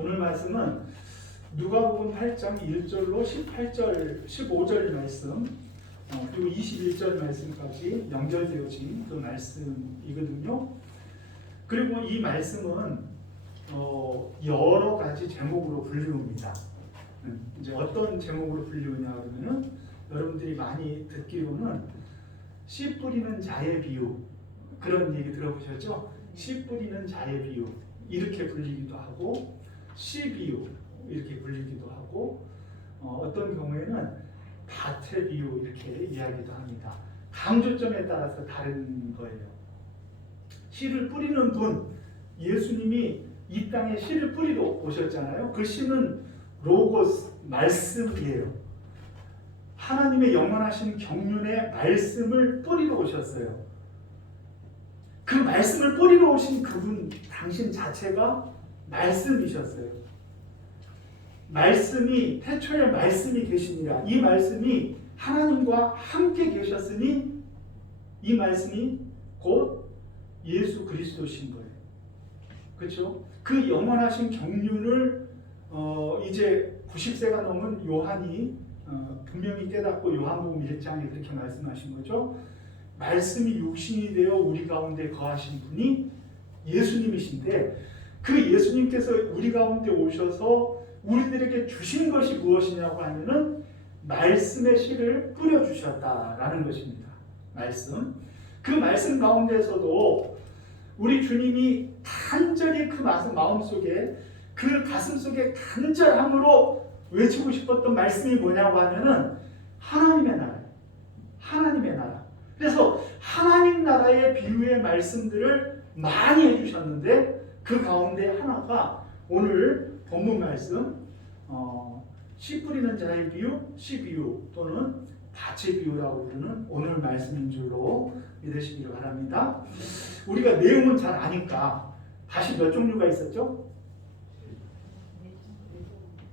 오늘 말씀은 누가복음 8장 1절로 18절, 15절 말씀 그리고 21절 말씀까지 연결되어진 그 말씀이거든요. 그리고 이 말씀은 여러 가지 제목으로 불리웁니다. 이제 어떤 제목으로 불리우냐 그러면은 여러분들이 많이 듣기로는 씨 뿌리는 자의 비유, 그런 얘기 들어보셨죠? 씨 뿌리는 자의 비유 이렇게 불리기도 하고 씨 비유 이렇게 불리기도 하고 어떤 경우에는 밭의 비유 이렇게 이야기도 합니다. 강조점에 따라서 다른 거예요. 씨를 뿌리는 분, 예수님이 이 땅에 씨를 뿌리러 오셨잖아요. 그 씨는 로고스, 말씀이에요. 하나님의 영원하신 경륜의 말씀을 뿌리러 오셨어요. 그 말씀을 뿌리러 오신 그분, 당신 자체가 말씀이셨어요. 말씀이, 태초에 말씀이 계시니라. 이 말씀이 하나님과 함께 계셨으니 이 말씀이 곧 예수 그리스도신 거예요. 그렇죠? 그 영원하신 경륜을 이제 90세가 넘은 요한이 분명히 깨닫고 요한복음 1장에 그렇게 말씀하신 거죠. 말씀이 육신이 되어 우리 가운데 거하신 분이 예수님이신데 그 예수님께서 우리 가운데 오셔서 우리들에게 주신 것이 무엇이냐고 하면은 말씀의 씨를 뿌려주셨다라는 것입니다. 말씀. 그 말씀 가운데서도 우리 주님이 간절히 그 마음속에 그 가슴속에 간절함으로 외치고 싶었던 말씀이 뭐냐고 하면은 하나님의 나라예요. 하나님의 나라. 그래서 하나님 나라의 비유의 말씀들을 많이 해주셨는데 그 가운데 하나가 오늘 본문 말씀 씨 뿌리는 자의 비유, 씨 비유 또는 밭의 비유라고 부르는 오늘 말씀인 줄로 믿으시기를 바랍니다. 우리가 내용은 잘 아니까 밭이 몇 종류가 있었죠?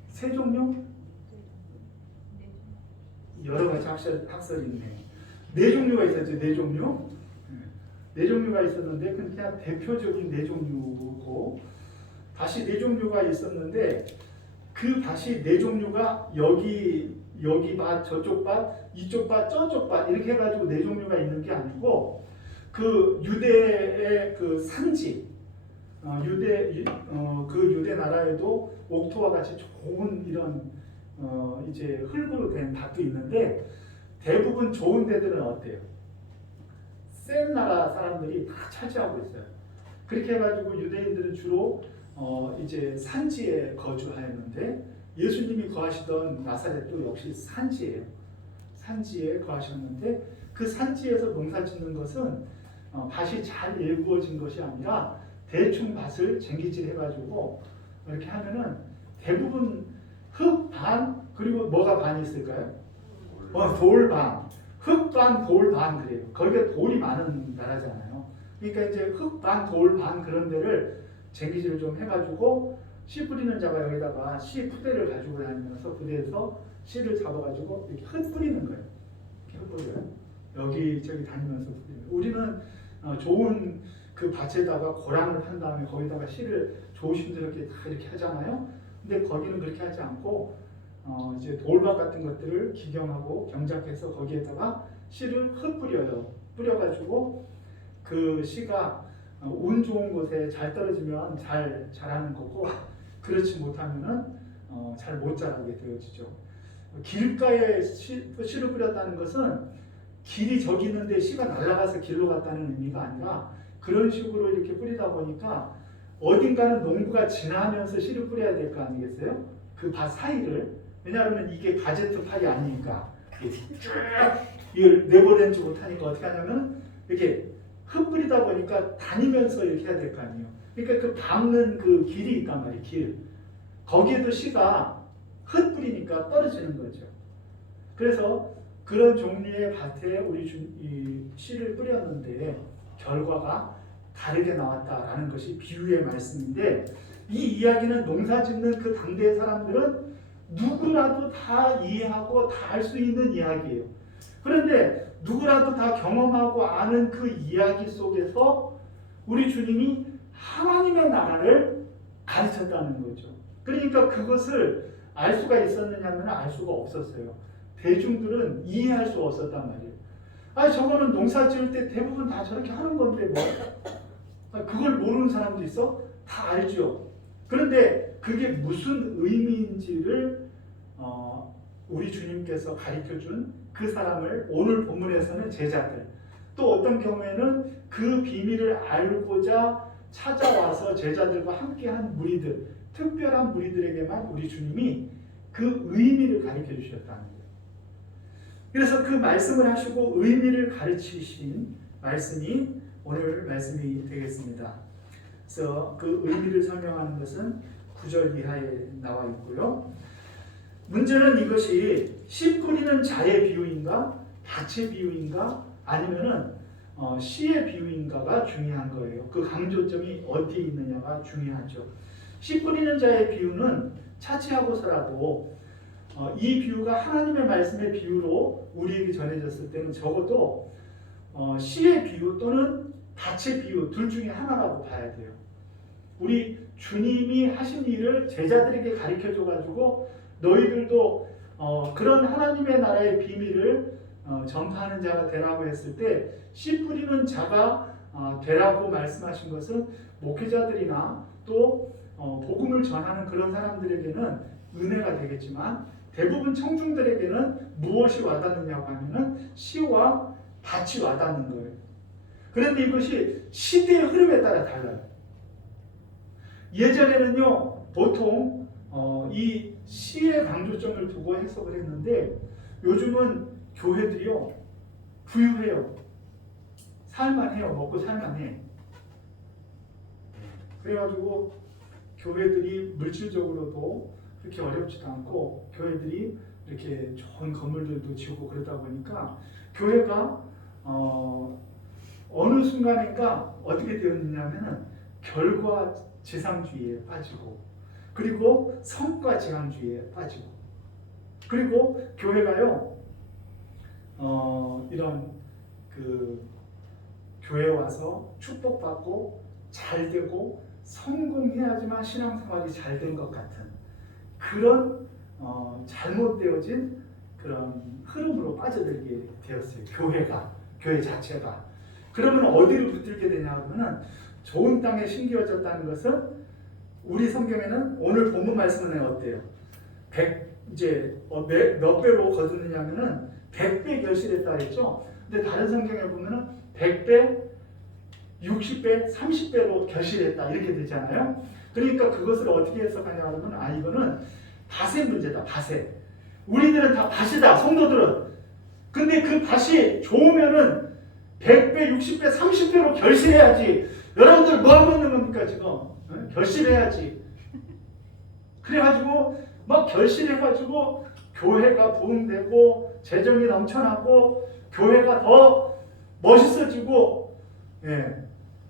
세 종류? 여러 가지 학설이 있네요. 네 종류가 있었죠. 네 종류. 네 종류가 있었는데 그냥 대표적인 네 종류고 밭이 네 종류가 있었는데 그 밭이 네 종류가 여기 밭, 저쪽 밭, 이쪽 밭, 저쪽 밭 이렇게 해가지고 네 종류가 있는 게 아니고 그 유대의 그 산지 그 유대 나라에도 옥토와 같이 좋은 이런 이제 흙으로 된 밭도 있는데 대부분 좋은 데들은 어때요? 센 나라 사람들이 다 차지하고 있어요. 그렇게 해가지고 유대인들은 주로 이제 산지에 거주하였는데 예수님이 거하시던 나사렛도 역시 산지예요. 산지에 거하셨는데 그 산지에서 농사짓는 것은 밭이 잘 일구어진 것이 아니라 대충 밭을 쟁기질 해가지고 이렇게 하면은 대부분 흙 반 그리고 뭐가 반이 있을까요? 돌 반, 흙 반, 돌 반 그래요. 거기가 돌이 많은 나라잖아요. 그러니까 이제 흙 반, 돌 반 그런 데를 쟁기질을 좀 해가지고 씨 뿌리는 자가 여기다가 씨 푸대를 가지고 다니면서 부대에서 씨를 잡아가지고 이렇게 흙 뿌리는 거예요. 이렇게 흙 뿌려요. 여기 저기 다니면서 뿌리는 거예요. 우리는 좋은 그 밭에다가 고랑을 판 다음에 거기다가 씨를 조심스럽게 다 이렇게 하잖아요. 근데 거기는 그렇게 하지 않고 이제 돌밭 같은 것들을 기경하고 경작해서 거기에다가 씨를 흙 뿌려요. 뿌려가지고 그 씨가 운 좋은 곳에 잘 떨어지면 잘 자라는 거고 그렇지 못하면은 잘 못 자라게 되어지죠. 길가에 씨를 뿌렸다는 것은 길이 저기 있는데 씨가 날아가서 길로 갔다는 의미가 아니라 그런 식으로 이렇게 뿌리다 보니까 어딘가는 농부가 지나면서 씨를 뿌려야 될 거 아니겠어요? 그 밭 사이를. 왜냐하면 이게 가제트 팔이 아니니까 이걸 내버려지 못하니까 어떻게 하냐면 이렇게 흙 뿌리다 보니까 다니면서 이렇게 해야 될 거 아니에요. 그러니까 그 밟는 그 길이 있단 말이에요. 길. 거기에도 씨가 흙 뿌리니까 떨어지는 거죠. 그래서 그런 종류의 밭에 우리 씨를 뿌렸는데 결과가 다르게 나왔다라는 것이 비유의 말씀인데 이 이야기는 농사짓는 그 당대의 사람들은 누구라도 다 이해하고 다 알 수 있는 이야기예요. 그런데 누구라도 다 경험하고 아는 그 이야기 속에서 우리 주님이 하나님의 나라를 가르쳤다는 거죠. 그러니까 그것을 알 수가 있었느냐면 알 수가 없었어요. 대중들은 이해할 수 없었단 말이에요. 아, 저거는 농사 지을 때 대부분 다 저렇게 하는 건데 뭐. 그걸 모르는 사람도 있어? 다 알죠. 그런데 그게 무슨 의미인지를 우리 주님께서 가르쳐준 그 사람을 오늘 본문에서는 제자들, 또 어떤 경우에는 그 비밀을 알고자 찾아와서 제자들과 함께한 무리들, 특별한 무리들에게만 우리 주님이 그 의미를 가르쳐 주셨다는 거예요. 그래서 그 말씀을 하시고 의미를 가르치신 말씀이 오늘 말씀이 되겠습니다. 그래서 그 의미를 설명하는 것은 9절 이하에 나와 있고요. 문제는 이것이 씨 뿌리는 자의 비유인가, 밭의 비유인가, 아니면은 씨의 비유인가가 중요한 거예요. 그 강조점이 어디에 있느냐가 중요하죠. 씨 뿌리는 자의 비유는 차치하고서라도 이 비유가 하나님의 말씀의 비유로 우리에게 전해졌을 때는 적어도 씨의 비유 또는 밭의 비유 둘 중에 하나라고 봐야 돼요. 우리 주님이 하신 일을 제자들에게 가르쳐줘가지고 너희들도 그런 하나님의 나라의 비밀을 전파하는 자가 되라고 했을 때 씨 뿌리는 자가 되라고 말씀하신 것은 목회자들이나 또 복음을 전하는 그런 사람들에게는 은혜가 되겠지만 대부분 청중들에게는 무엇이 와닿느냐고 하면은 씨와 밭이 와닿는 거예요. 그런데 이것이 시대의 흐름에 따라 달라요. 예전에는요 보통 이 씨의 강조점을 두고 해석을 했는데 요즘은 교회들이요 부유해요. 살만해요. 먹고 살만해. 그래가지고 교회들이 물질적으로도 그렇게 어렵지도 않고 교회들이 이렇게 좋은 건물들도 지고 그러다 보니까 교회가 어느 순간인가 어떻게 되었느냐면은 결과지상주의에 빠지고 그리고 성과지향주의에 빠지고 그리고 교회가요 이런 그 교회 와서 축복받고 잘 되고 성공해야지만 신앙생활이 잘 된 것 같은 그런 잘못되어진 그런 흐름으로 빠져들게 되었어요. 교회 자체가. 그러면 어디로 붙들게 되냐 하면은 좋은 땅에 심겨졌다는 것은 우리 성경에는 오늘 본문 말씀은 어때요? 이제 몇 배로 거두느냐면은 100배 결실했다 했죠. 근데 다른 성경에 보면은 100배, 60배, 30배로 결실했다 이렇게 되잖아요. 그러니까 그것을 어떻게 해석하냐 하면 이거는 밭의 문제다. 밭에. 우리들은 다 밭이다. 성도들은. 근데 그 밭이 좋으면은 100배, 60배, 30배로 결실해야지. 여러분들 뭐 하고 있는 겁니까 지금? 결실해야지. 그래가지고 막 결실해가지고 교회가 부흥되고 재정이 넘쳐나고 교회가 더 멋있어지고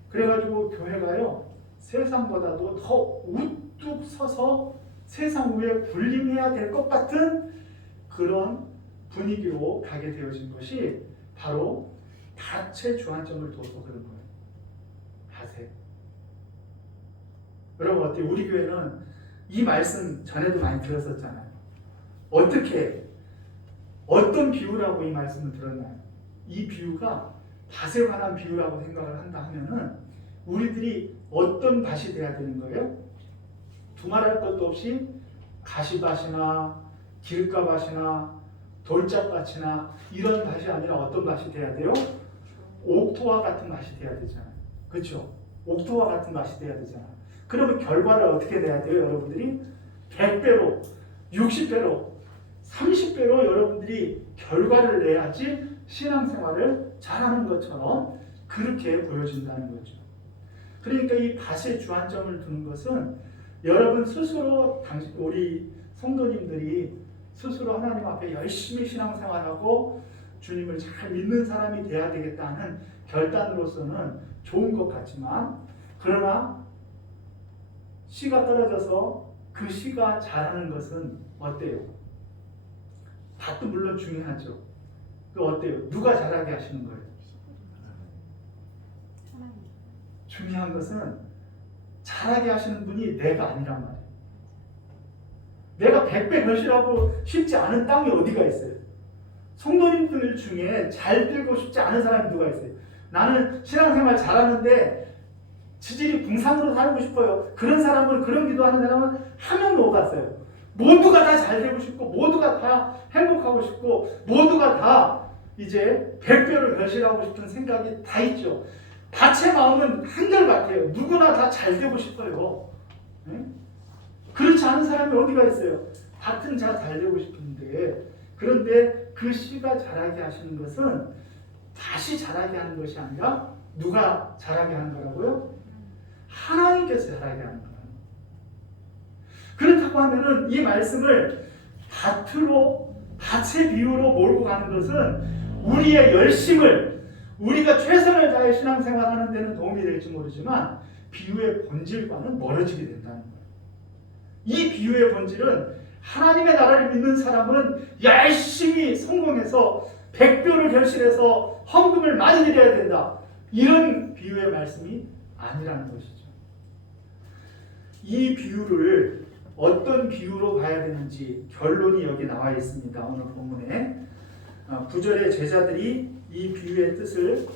그래가지고 교회가요 세상보다도 더 우뚝 서서 세상 위에 군림해야 될 것 같은 그런 분위기로 가게 되어진 것이 바로 밭의 주안점을 둬서 그런 거예요. 밭에. 여러분 어때요? 우리 교회는 이 말씀 전에도 많이 들었었잖아요. 어떤 비유라고 이 말씀을 들었나요? 이 비유가 밭에 관한 비유라고 생각을 한다 하면은 우리들이 어떤 밭이 돼야 되는 거예요? 두말할 것도 없이 가시밭이나 길가밭이나 돌짝밭이나 이런 밭이 아니라 어떤 밭이 돼야 돼요? 옥토와 같은 밭이 돼야 되잖아요. 그렇죠? 옥토와 같은 밭이 돼야 되잖아요. 그러면 결과를 어떻게 내야 돼요? 여러분들이 100배로, 60배로, 30배로 여러분들이 결과를 내야지 신앙생활을 잘하는 것처럼 그렇게 보여진다는 거죠. 그러니까 이 밭에 주안점을 두는 것은 여러분 스스로 우리 성도님들이 스스로 하나님 앞에 열심히 신앙생활하고 주님을 잘 믿는 사람이 돼야 되겠다는 결단으로서는 좋은 것 같지만 그러나 씨가 떨어져서 그 씨가 자라는 것은 어때요? 밭도 물론 중요하죠. 그 어때요? 누가 자라게 하시는 거예요? 중요한 것은 잘하게 하시는 분이 내가 아니란 말이에요. 내가 100배 결실하고 싶지 않은 땅이 어디가 있어요? 성도님들 중에 잘 되고 싶지 않은 사람이 누가 있어요? 나는 신앙생활 잘하는데 지질이 궁상으로 살고 싶어요. 그런 사람은, 그런 기도하는 사람은 한 명도 못 봤어요. 모두가 다 잘 되고 싶고, 모두가 다 행복하고 싶고, 모두가 다 이제 100배로 결실하고 싶은 생각이 다 있죠. 다체 마음은 한결같아요. 누구나 다 잘 되고 싶어요. 네? 그렇지 않은 사람이 어디가 있어요? 같은 자 잘 되고 싶은데, 그런데 그 씨가 자라게 하시는 것은 다시 자라게 하는 것이 아니라 누가 자라게 하는 거라고요? 하나님께서 자라게 하는 거예요. 그렇다고 하면은 이 말씀을 다트로, 다체 비유로 몰고 가는 것은 우리의 열심을, 우리가 최선을 다해 신앙생활하는 데는 도움이 될지 모르지만 비유의 본질과는 멀어지게 된다는 거예요. 이 비유의 본질은 하나님의 나라를 믿는 사람은 열심히 성공해서 100배를 결실해서 헌금을 많이 드려야 된다. 이런 비유의 말씀이 아니라는 것이죠. 이 비유를 어떤 비유로 봐야 되는지 결론이 여기 나와 있습니다. 오늘 본문에 9절에 제자들이 이 비유의 뜻을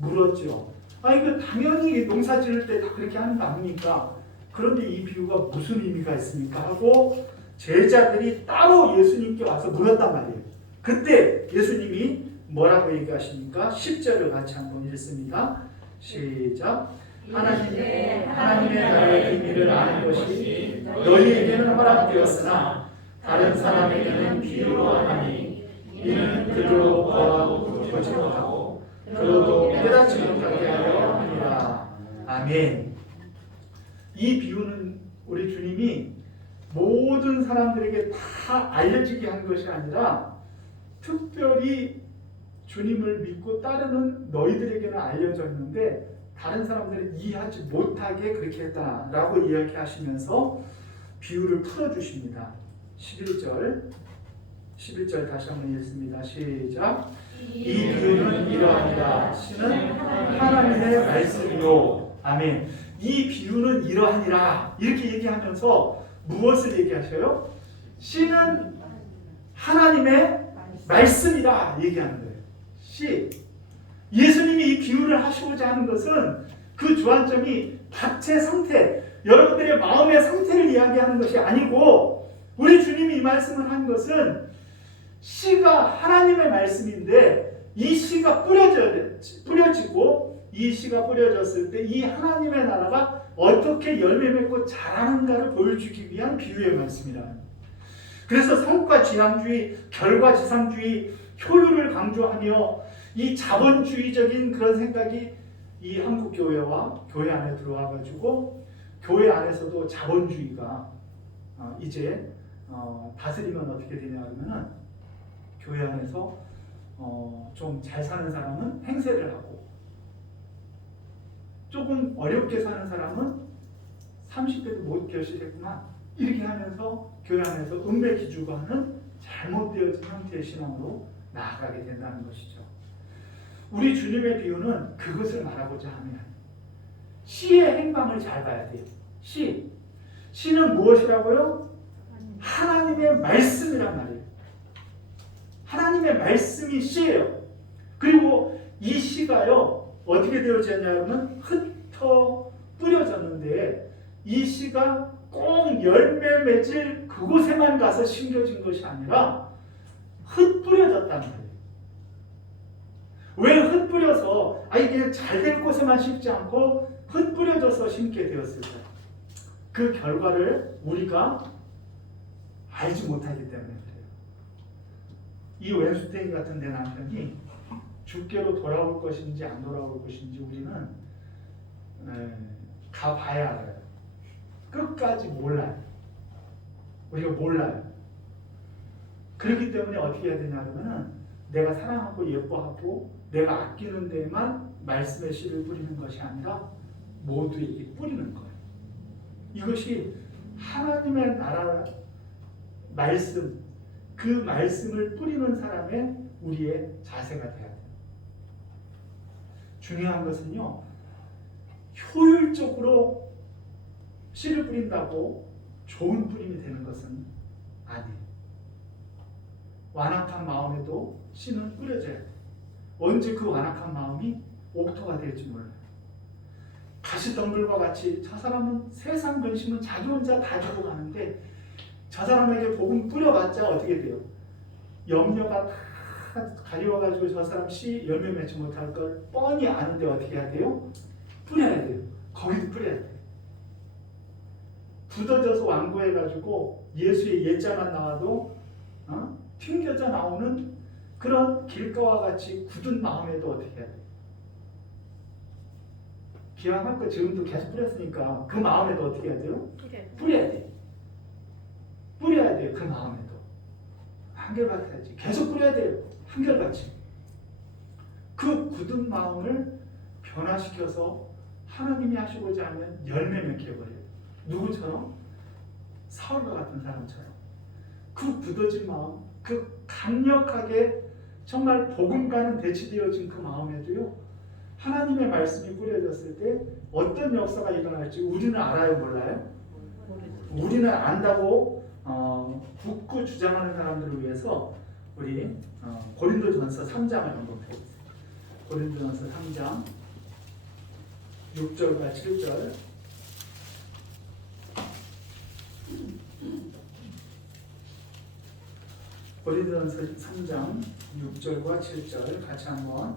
물었죠. 이거 당연히 농사 지을 때 다 그렇게 하는 거 아닙니까? 그런데 이 비유가 무슨 의미가 있습니까? 하고 제자들이 따로 예수님께 와서 물었단 말이에요. 그때 예수님이 뭐라고 얘기하십니까? 10절을 같이 한번 읽습니다. 시작. 하나님의 나라의 비밀을 아는 것이 너희에게는 허락되었으나 다른 사람에게는 비유로 하나니 이는 그들로 거하고 보지 못하고 그로도 깨닫지 못하게 하려 함이라. 아멘. 이 비유는 우리 주님이 모든 사람들에게 다 알려지게 한 것이 아니라 특별히 주님을 믿고 따르는 너희들에게는 알려졌는데 다른 사람들은 이해하지 못하게 그렇게 했다라고 이야기하시면서 비유를 풀어주십니다. 11절 다시 한번 읽습니다. 시작. 이 비유는 이러하니라. 씨는 하나님의 말씀이요. 아멘. 이 비유는 이러하니라. 이렇게 얘기하면서 무엇을 얘기하셔요? 씨는 하나님의 말씀이라 얘기하는 거예요. 씨. 예수님이 이 비유를 하시고자 하는 것은 그 주안점이 다체 상태, 여러분들의 마음의 상태를 이야기하는 것이 아니고 우리 주님이 이 말씀을 한 것은 씨가 하나님의 말씀인데 이 씨가 뿌려지고 이 씨가 뿌려졌을 때 이 하나님의 나라가 어떻게 열매 맺고 자라는가를 보여주기 위한 비유의 말씀이라는 거예요. 그래서 성과 지향주의, 결과 지상주의, 효율을 강조하며 이 자본주의적인 그런 생각이 이 한국 교회와 교회 안에 들어와 가지고 교회 안에서도 자본주의가 이제 다스리면 어떻게 되냐 하면은 교회 안에서 좀 잘 사는 사람은 행세를 하고 조금 어렵게 사는 사람은 30대도 못 결실했구만 이렇게 하면서 교회 안에서 은배 기주고 하는 잘못되어진 형태의 신앙으로 나아가게 된다는 것이죠. 우리 주님의 비유는 그것을 말하고자 하면 씨의 행방을 잘 봐야 돼요. 씨는 무엇이라고요? 하나님의 말씀이란 말이에요. 하나님의 말씀이 씨예요. 그리고 이 씨가요 어떻게 되어졌냐면 흩어 뿌려졌는데 이 씨가 꼭 열매 맺을 그곳에만 가서 심겨진 것이 아니라 흩뿌려졌단 말이에요. 왜 흩뿌려서 이게 잘 될 곳에만 심지 않고 흩뿌려져서 심게 되었을까? 그 결과를 우리가 알지 못하기 때문에 그래요. 이 웬스테인 같은 내 남편이 주께로 돌아올 것인지 안 돌아올 것인지 우리는 가봐야 알아요. 끝까지 몰라요. 우리가 몰라요. 그렇기 때문에 어떻게 해야 되냐 하면은 내가 사랑하고 예뻐하고 내가 아끼는 데만 말씀의 씨를 뿌리는 것이 아니라 모두에게 뿌리는 거예요. 이것이 하나님의 나라 말씀, 그 말씀을 뿌리는 사람의 우리의 자세가 돼야 돼요. 중요한 것은요, 효율적으로 씨를 뿌린다고 좋은 뿌림이 되는 것은 아니에요. 완악한 마음에도 씨는 뿌려져야 돼요. 언제 그 완악한 마음이 옥토가 될지 몰라요. 가시덤불과 같이 저 사람은 세상 근심은 자기 혼자 다 주고 가는데 저 사람에게 복음 뿌려봤자 어떻게 돼요? 염려가 다 가려워가지고 저 사람 씨 열매 맺지 못할 걸 뻔히 아는데 어떻게 해야 돼요? 뿌려야 돼요. 거기도 뿌려야 돼요. 굳어져서 완고해가지고 예수의 예자만 나와도 튕겨져 나오는 그런 길가와 같이 굳은 마음에도 어떻게 해야 돼요? 기왕할 거 지금도 계속 뿌렸으니까 그 마음에도 어떻게 해야 돼요? 뿌려야 돼요. 뿌려야 돼요. 그 마음에도. 한결같이 해야지. 계속 뿌려야 돼요. 한결같이. 그 굳은 마음을 변화시켜서 하나님이 하시고자 하면 열매 맺게 해버려요. 누구처럼? 사울과 같은 사람처럼. 그 굳어진 마음, 그 강력하게 정말 복음과는 대치되어진 그 마음에도요, 하나님의 말씀이 뿌려졌을 때 어떤 역사가 일어날지 우리는 알아요, 몰라요? 우리는 안다고 굳고 주장하는 사람들을 위해서 우리 고린도전서 3장을 한번 보겠습니다. 고린도전서 3장 6절과 7절. 고린도전서 3장 6절과 7절 같이 한번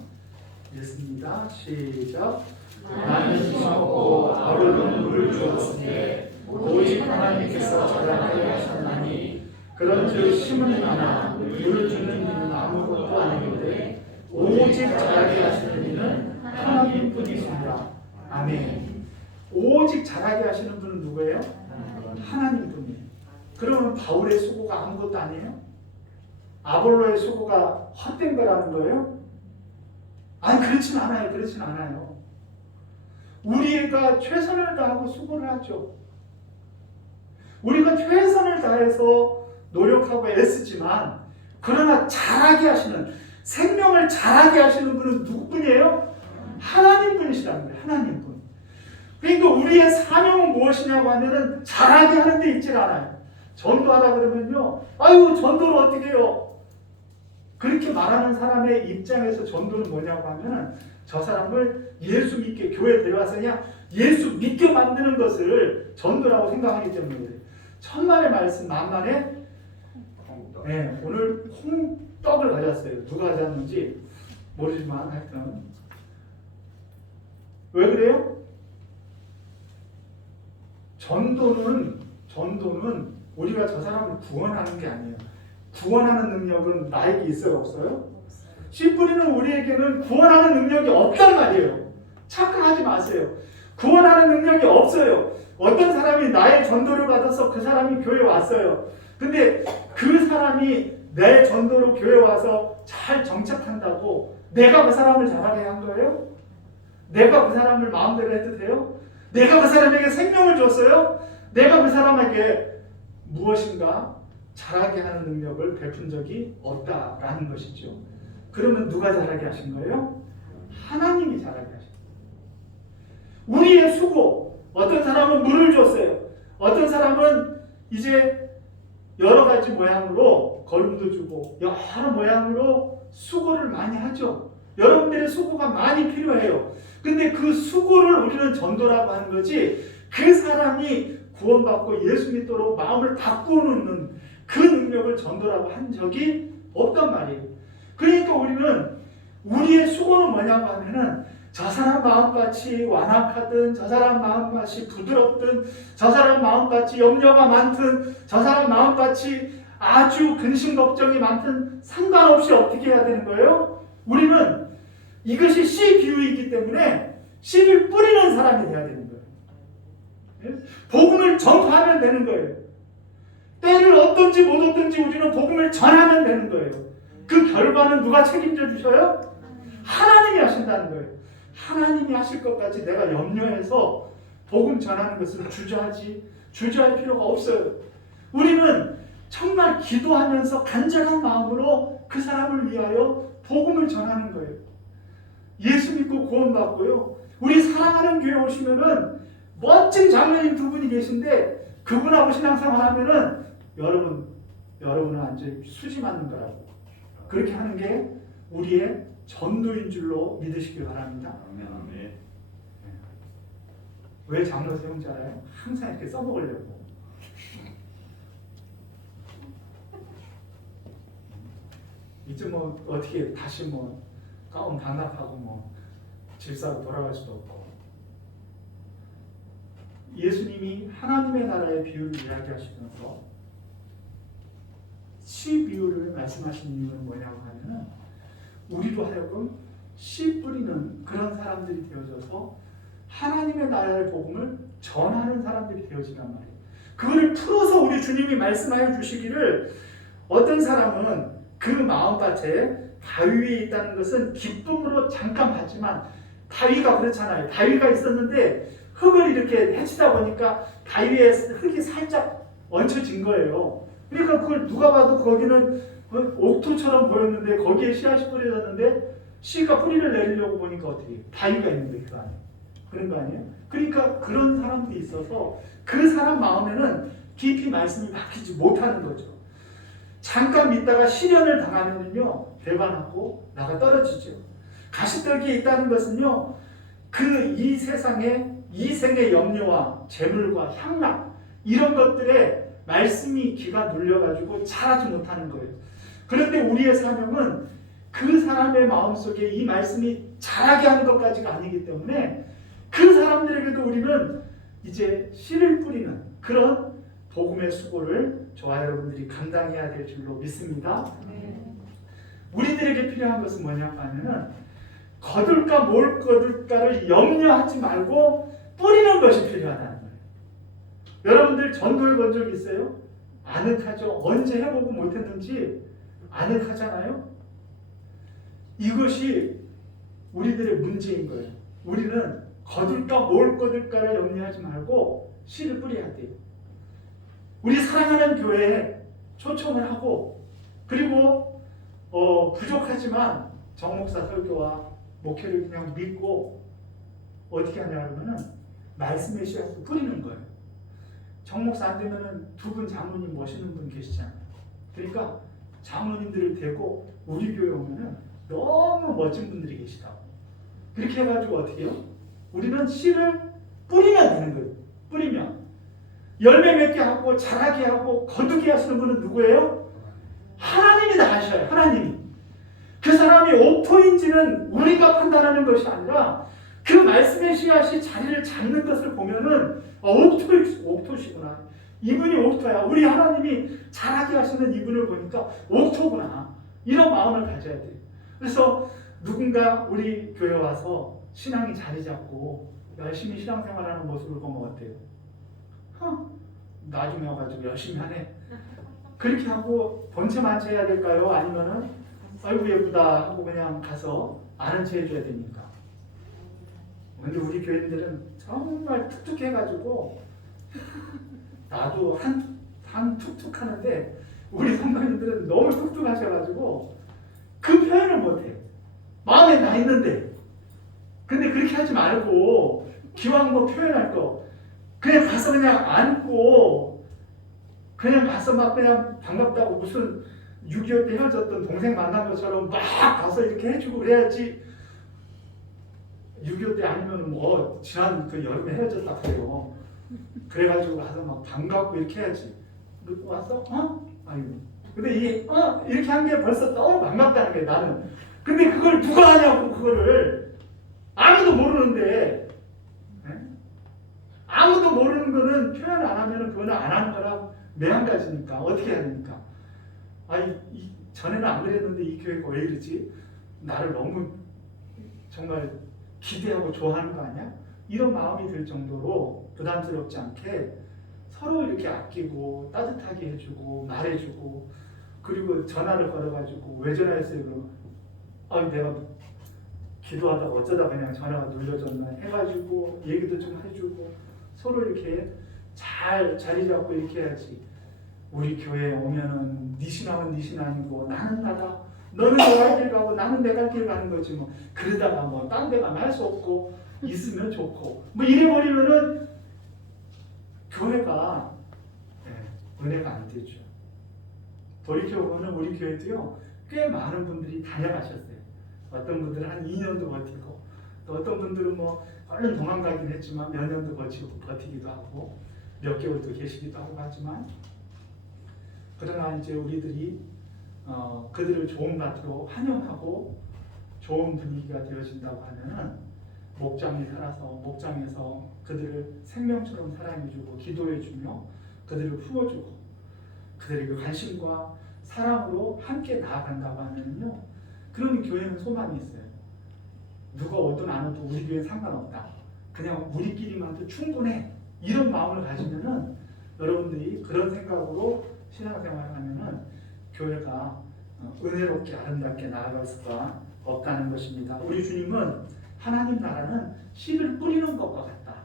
읽습니다. 시작. 나는 주었고 아볼로는 물을 주었으되 오직 하나님께서 자라게 하셨나니 그런즉 심은 이나 물을 주는 이는 아무것도 아니오되 오직 자라게 하시는 이는 하나님뿐이시니라. 아멘. 오직 자라게 하시는 분은 누구예요? 하나님뿐이에요. 그러면 바울의 수고가 아무것도 아니에요? 아볼로의 수고가 헛된 거라는 거예요? 아니, 그렇진 않아요. 그렇진 않아요. 우리가 최선을 다하고 수고를 하죠. 우리가 최선을 다해서 노력하고 애쓰지만, 그러나 자라게 하시는, 생명을 자라게 하시는 분은 누구뿐이에요? 하나님 분이시라는 거예요. 하나님 분. 그러니까 우리의 사명은 무엇이냐고 하면은 자라게 하는 데 있질 않아요. 전도하다 그러면요, 아유, 전도를 어떻게 해요? 그렇게 말하는 사람의 입장에서 전도는 뭐냐고 하면은 저 사람을 예수 믿게 교회에 데려와서 그냥 예수 믿게 만드는 것을 전도라고 생각하기 때문에 그래요. 천만의 말씀 만만에 네, 오늘 홍떡을 가졌어요. 누가 가졌는지 모르지만 하여튼 왜 그래요? 전도는 우리가 저 사람을 구원하는 게 아니에요. 구원하는 능력은 나에게 있어요, 없어요? 씨 뿌리는 우리에게는 구원하는 능력이 없단 말이에요. 착각하지 마세요. 구원하는 능력이 없어요. 어떤 사람이 나의 전도를 받아서 그 사람이 교회에 왔어요. 근데 그 사람이 내 전도로 교회에 와서 잘 정착한다고 내가 그 사람을 잘하게 한 거예요? 내가 그 사람을 마음대로 해도 돼요? 내가 그 사람에게 생명을 줬어요? 내가 그 사람에게 무엇인가 잘하게 하는 능력을 베푼 적이 없다라는 것이죠. 그러면 누가 잘하게 하신 거예요? 하나님이 잘하게 하신 거예요. 우리의 수고, 어떤 사람은 물을 줬어요. 어떤 사람은 이제 여러 가지 모양으로 걸음도 주고 여러 모양으로 수고를 많이 하죠. 여러분들의 수고가 많이 필요해요. 근데 그 수고를 우리는 전도라고 하는 거지, 그 사람이 구원받고 예수 믿도록 마음을 바꾸는 그 능력을 전도라고 한 적이 없단 말이에요. 그러니까 우리는 우리의 수고는 뭐냐고 하면은 저 사람 마음같이 완악하든 저 사람 마음같이 부드럽든 저 사람 마음같이 염려가 많든 저 사람 마음같이 아주 근심 걱정이 많든 상관없이 어떻게 해야 되는 거예요? 우리는 이것이 씨 비유이기 때문에 씨를 뿌리는 사람이 돼야 되는 거예요. 복음을 전파하면 되는 거예요. 때를 얻든지 못 얻든지 우리는 복음을 전하면 되는 거예요. 그 결과는 누가 책임져 주셔요? 하나님이 하신다는 거예요. 하나님이 하실 것까지 내가 염려해서 복음 전하는 것을 주저할 필요가 없어요. 우리는 정말 기도하면서 간절한 마음으로 그 사람을 위하여 복음을 전하는 거예요. 예수 믿고 구원받고요. 우리 사랑하는 교회 오시면은 멋진 장로님 두 분이 계신데 그분하고 신앙생활하면은 여러분은 완전히 수지 맞는 거라고. 그렇게 하는 게 우리의 전도인 줄로 믿으시기 바랍니다. 아멘. 왜 장로 세운 줄 알아요? 항상 이렇게 써먹으려고. 이제 뭐 어떻게 다시 뭐 가운 반납하고 뭐 질사로 돌아갈 수도 없고. 예수님이 하나님의 나라의 비유를 이야기하시면서 씨 비유를 말씀하신 이유는 뭐냐고 하면은 우리로 하여금 씨 뿌리는 그런 사람들이 되어져서 하나님의 나라의 복음을 전하는 사람들이 되어지란 말이에요. 그거를 풀어서 우리 주님이 말씀하여 주시기를 어떤 사람은 그 마음밭에 바위 위에 있다는 것은 기쁨으로 잠깐 봤지만 바위가 그렇잖아요. 바위가 있었는데 흙을 이렇게 헤치다 보니까 바위에 흙이 살짝 얹혀진 거예요. 그러니까 그걸 누가 봐도 거기는 옥토처럼 보였는데 거기에 씨앗이 뿌려졌는데 씨가 뿌리를 내리려고 보니까 어떻게 바위가 있는 거예요. 그 안에. 그런 거 아니에요? 그러니까 그런 사람들이 있어서 그 사람 마음에는 깊이 말씀이 박히지 못하는 거죠. 잠깐 믿다가 시련을 당하면은요 배반하고 나가 떨어지죠. 가시떨기에 있다는 것은요 그 이 세상의 이생의 염려와 재물과 향락 이런 것들에 말씀이 귀가 눌려가지고 자라지 못하는 거예요. 그런데 우리의 사명은 그 사람의 마음속에 이 말씀이 자라게 하는 것까지가 아니기 때문에 그 사람들에게도 우리는 이제 씨를 뿌리는 그런 복음의 수고를 저와 여러분들이 감당해야 될 줄로 믿습니다. 우리들에게 필요한 것은 뭐냐고 하면은 거둘까 뭘 거둘까를 염려하지 말고 뿌리는 것이 필요하다는 거예요. 여러분들 전도해 본 적 있어요? 아늑하죠? 언제 해보고 못했는지 아늑하잖아요? 이것이 우리들의 문제인 거예요. 우리는 거둘까 뭘 거둘까를 염려하지 말고 씨를 뿌려야 돼요. 우리 사랑하는 교회에 초청을 하고 그리고 부족하지만 정목사 설교와 목회를 그냥 믿고 어떻게 하냐 그러면은 말씀의 씨앗을 뿌리는 거예요. 정목사 안 되면은 두 분 장로님 모시는 분 계시잖아요. 그러니까 장로님들을 대고 우리 교회 오면은 너무 멋진 분들이 계시다고. 그렇게 해가지고 어떻게 해요? 우리는 씨를 뿌리면 되는 거예요. 뿌리면 열매 맺게 하고 자라게 하고 거두게 하시는 분은 누구예요? 하나님이 다 하셔요. 하나님이. 그 사람이 옥토인지는 우리가 판단하는 것이 아니라 그 말씀의 씨앗이 자리를 잡는 것을 보면은 옥토시구나. 이분이 옥토야. 우리 하나님이 자라게 하시는 이분을 보니까 옥토구나. 이런 마음을 가져야 돼요. 그래서 누군가 우리 교회 와서 신앙이 자리 잡고 열심히 신앙생활하는 모습을 보면 어때요? 나중에 와가지고 열심히 하네. 그렇게 하고 본체 만체해야 될까요? 아니면은 아이고 예쁘다 하고 그냥 가서 아는 체 해줘야 됩니까? 근데 우리 교인들은 정말 툭툭해가지고 나도 한 툭툭 하는데 우리 성도님들은 너무 툭툭하셔가지고 그 표현을 못해요. 마음에 나 있는데. 근데 그렇게 하지 말고 기왕 뭐 표현할 거 그냥 가서 그냥 안고 그냥 가서 막 그냥 반갑다고 무슨 6.25 때 헤어졌던 동생 만난 것처럼 막 가서 이렇게 해주고 그래야지. 6.25 때 아니면 뭐 지난 그 여름에 헤어졌다 그래요. 그래가지고 가서 막 반갑고 이렇게 해야지. 왔어? 아이고. 근데 이렇게 한 게 벌써 너무 반갑다는 게 나는. 근데 그걸 누가 하냐고 그거를 아무도 모르는데. 네? 아무도 모르는 거는 표현 안 하면 그거는 안 하는 거랑 매한가지니까 어떻게 해야 됩니까? 전에는 안 그랬는데 이 교회가 왜 이러지? 나를 너무 정말 기대하고 좋아하는 거 아니야? 이런 마음이 들 정도로 부담스럽지 않게 서로 이렇게 아끼고 따뜻하게 해주고 말해주고 그리고 전화를 걸어가지고 왜 전화했어요? 그러면 내가 기도하다가 어쩌다 그냥 전화가 눌려졌나 해가지고 얘기도 좀 해주고 서로 이렇게 잘 자리 잡고 이렇게 해야지. 우리 교회에 오면은 네 신앙은 네 신앙이고 나는 나다. 너는 내 갈 길 가고 나는 내 갈 길 가는 거지 뭐. 그러다가 뭐 딴 데 가면 할 수 없고 있으면 좋고 뭐 이래버리면은 교회가 은혜가 안 되죠. 돌이켜보면 우리 교회도요, 꽤 많은 분들이 다녀가셨어요. 어떤 분들은 한 2년도 버티고, 또 어떤 분들은 뭐 얼른 도망가긴 했지만 몇 년도 버티기도 하고, 몇 개월도 계시기도 하고 하지만, 그러나 이제 우리들이 그들을 좋은 밭으로 환영하고 좋은 분위기가 되어진다고 하면은 목장이 살아서 목장에서 그들을 생명처럼 사랑해주고 기도해주며 그들을 품어주고 그들에게 관심과 사랑으로 함께 나아간다고 하면요, 그런 교회는 소망이 있어요. 누가 오든 안 오든 우리 교회는 상관없다. 그냥 우리끼리만도 충분해. 이런 마음을 가지면은 여러분들이 그런 생각으로 신앙생활을 하면은 교회가 은혜롭게 아름답게 나아갈 수가 없다는 것입니다. 우리 주님은 하나님 나라는 씨를 뿌리는 것과 같다.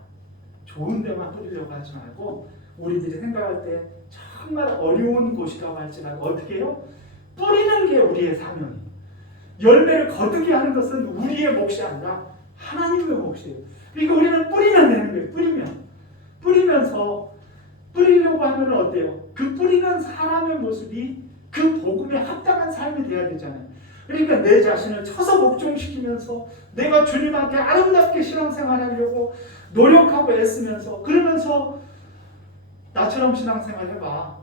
좋은 데만 뿌리려고 하지 말고 우리들이 생각할 때 정말 어려운 곳이라고 할지라도 어떻게 해요? 뿌리는 게 우리의 사명이에요. 열매를 거두게 하는 것은 우리의 몫이 아니라 하나님의 몫이에요. 그러니까 우리는 뿌리면 되는 거예요. 뿌리면서 뿌리려고 하면 어때요? 그 뿌리는 사람의 모습이 그 복음에 합당한 삶이 돼야 되잖아요. 그러니까 내 자신을 쳐서 복종시키면서 내가 주님한테 아름답게 신앙생활하려고 노력하고 애쓰면서 그러면서 나처럼 신앙생활 해봐.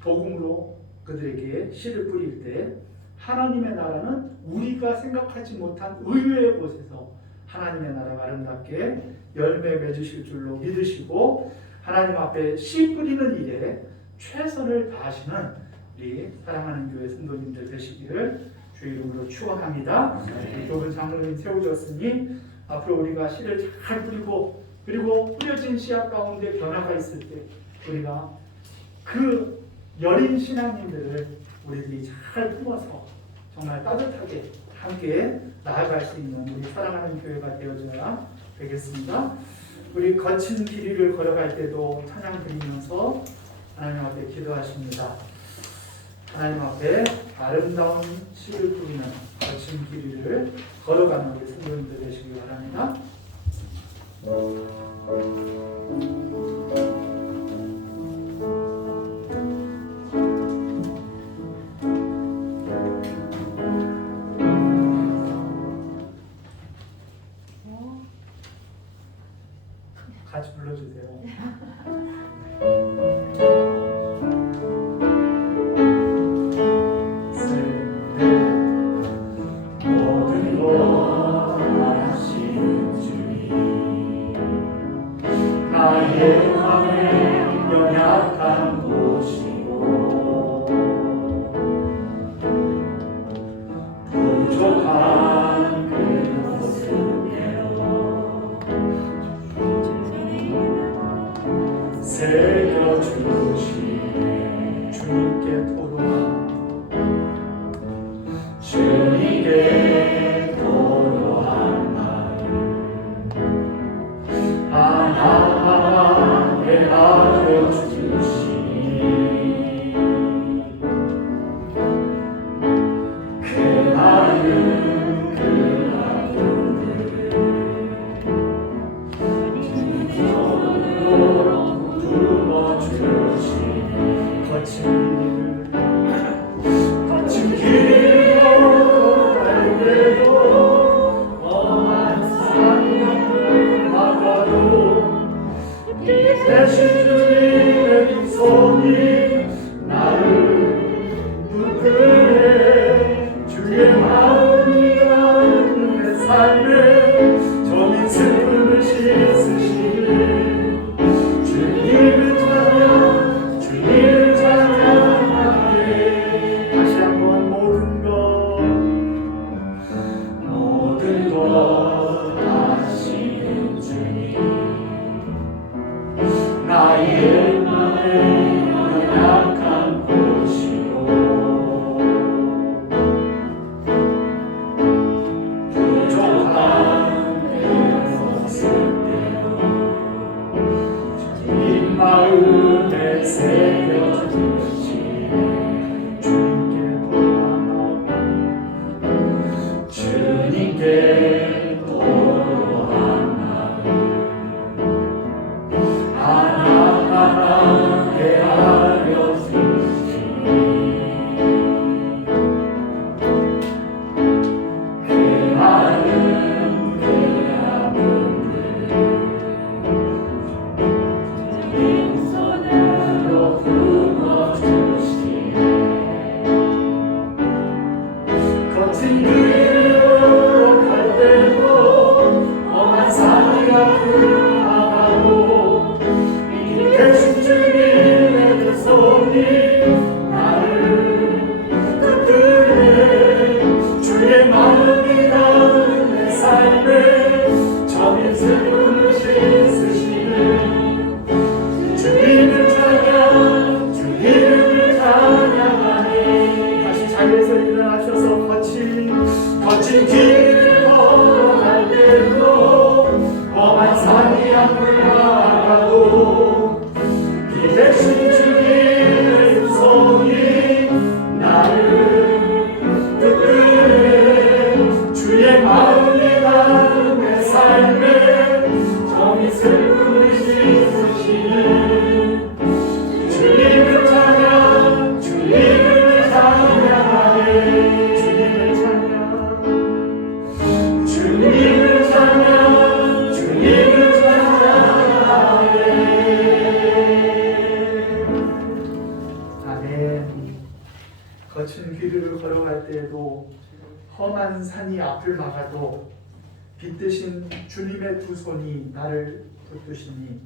복음으로 그들에게 씨를 뿌릴 때 하나님의 나라는 우리가 생각하지 못한 의외의 곳에서 하나님의 나라가 아름답게 열매 맺으실 줄로 믿으시고 하나님 앞에 씨 뿌리는 일에 최선을 다하시는 우리 사랑하는 교회 성도님들 되시기를 주의 이름으로 축원합니다. 좁은 장로님 세워졌으니 앞으로 우리가 씨를 잘 뿌리고 그리고 뿌려진 씨앗 가운데 변화가 있을 때 우리가 그 여린 신앙님들을 우리들이 잘 품어서 정말 따뜻하게 함께 나아갈 수 있는 우리 사랑하는 교회가 되어줘야 되겠습니다. 우리 거친 길 위를 걸어갈 때도 찬양 드리면서 하나님 앞에 기도하십니다. 하나님 앞에 아름다운 씨를 뿌리는 거친 길 위를 걸어가는 우리 성도님들 되시기 바랍니다. 같이 불러주세요. 모든 원하시는 주님 나의 마음에 연약한 곳이고 부족한 새겨주시네 주님께 토로한 주님께 토로한 나를 하나님께 알려주시니 그날은 거친 길을 걸어갈 때도 험한 산을 나가도 이 대신 주님의 두 손이 나를 붙들네 주의 마음이 나는 내 삶에 저민 슬픔을 씻으시네 주님을 찬양 주님을 찬양 거친 길을 걸어갈 때에도 험한 산이 앞을 막아도 빛드신 주님의 두 손이 나를 붙드시니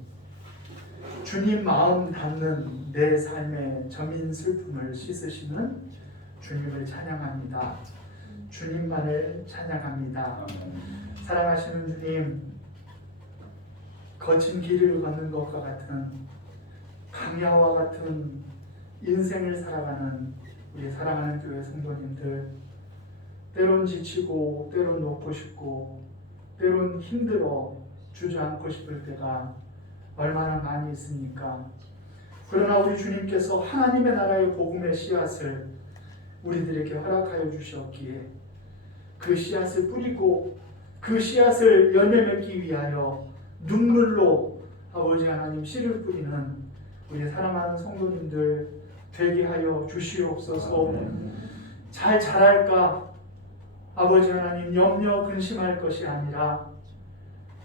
주님 마음 닿는 내 삶의 저민 슬픔을 씻으시는 주님을 찬양합니다. 주님만을 찬양합니다. 사랑하시는 주님, 거친 길을 걷는 것과 같은 강야와 같은 인생을 살아가는 우리 사랑하는 교회 성도님들, 때론 지치고 때론 놓고 싶고 때론 힘들어 주저앉고 싶을 때가 얼마나 많이 있습니까? 그러나 우리 주님께서 하나님의 나라의 복음의 씨앗을 우리들에게 허락하여 주셨기에 그 씨앗을 뿌리고 그 씨앗을 열매 맺기 위하여 눈물로 아버지 하나님 씨를 뿌리는 우리 사랑하는 성도님들 되게 하여 주시옵소서. 잘 자랄까 아버지 하나님 염려 근심할 것이 아니라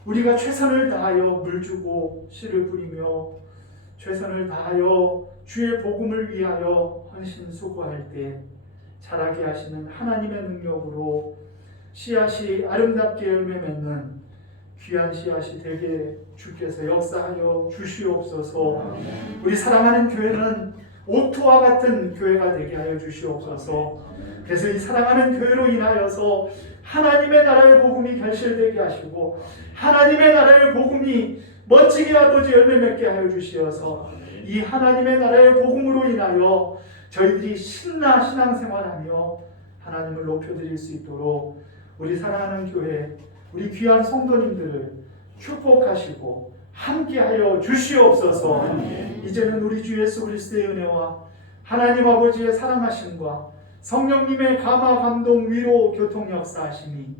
우리가 최선을 다하여 물주고 씨를 뿌리며 최선을 다하여 주의 복음을 위하여 헌신 수고할 때 자라게 하시는 하나님의 능력으로 씨앗이 아름답게 열매 맺는 귀한 씨앗이 되게 주께서 역사하여 주시옵소서. 우리 사랑하는 교회는 옥토와 같은 교회가 되게 하여 주시옵소서. 그래서 이 사랑하는 교회로 인하여서 하나님의 나라의 복음이 결실되게 하시고 하나님의 나라의 복음이 멋지게 아버지 열매 맺게 하여 주시어서 이 하나님의 나라의 복음으로 인하여 저희들이 신나 신앙생활하며 하나님을 높여드릴 수 있도록 우리 사랑하는 교회, 우리 귀한 성도님들을 축복하시고 함께하여 주시옵소서. 이제는 우리 주 예수 그리스도의 은혜와 하나님 아버지의 사랑하심과 성령님의 감화 감동 위로 교통 역사하심이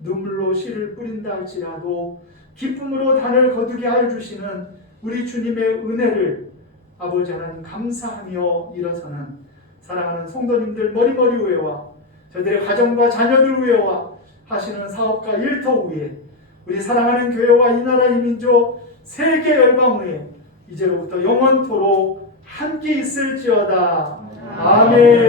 눈물로 씨를 뿌린다 할지라도 기쁨으로 단을 거두게 하여 주시는 우리 주님의 은혜를 아버지 하나님 감사하며 일어서는 사랑하는 성도님들 머리머리 위에와 저들의 가정과 자녀들 위에와 하시는 사업과 일터 위에 우리 사랑하는 교회와 이 나라 이 민족 세계 열방 위에 이제로부터 영원토록 함께 있을지어다. 아멘.